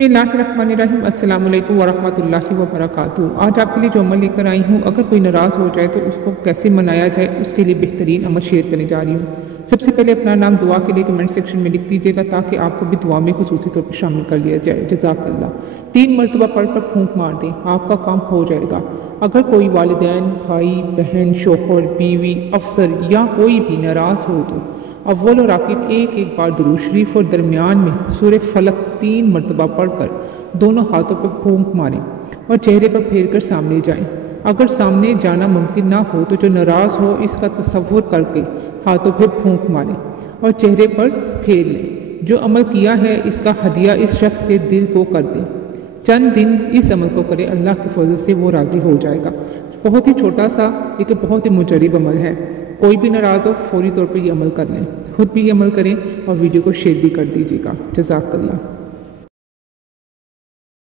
बिस्मिल्लाहिर्रहमानिर्रहीम। अस्सलाम वालेकुम वरहमतुल्लाहि वबरकातुहू। आज आपके लिए जो अमल लेकर आई हूँ, अगर कोई नाराज़ हो जाए तो उसको कैसे मनाया जाए, उसके लिए बेहतरीन अमल शेयर करने जा रही हूँ। सबसे पहले अपना नाम दुआ के लिए कमेंट सेक्शन में लिख दीजिएगा ताकि आपको भी दुआ में खुसूसी तौर पर शामिल कर लिया जाए। जज़ाकल्लाह। 3 मरतबा पढ़कर फूंक मार दें, आपका काम हो जाएगा। अगर कोई वालिदैन, भाई बहन, शोहर, बीवी, अफसर या कोई भी नाराज़ हो तो अव्वल और आखिर एक बार दुरूद शरीफ और दरमियान में सूरह फलक 3 मरतबा पढ़कर दोनों हाथों पर फूंक मारें और चेहरे पर फेर कर सामने जाएं। अगर सामने जाना मुमकिन ना हो तो जो नाराज़ हो इसका तसव्वुर करके हाथों पर फूंक मारें और चेहरे पर फेर लें। जो अमल किया है इसका हदिया इस शख्स के दिल को कर दें। चंद दिन इस अमल को करें, अल्लाह के फजल से वो राज़ी हो जाएगा। बहुत ही छोटा सा लेकिन बहुत ही मुजरब अमल है। कोई भी नाराज़ हो फौरी तौर पर ये अमल कर लें। खुद भी ये अमल करें और वीडियो को शेयर भी कर दीजिएगा। जज़ाकल्लाह।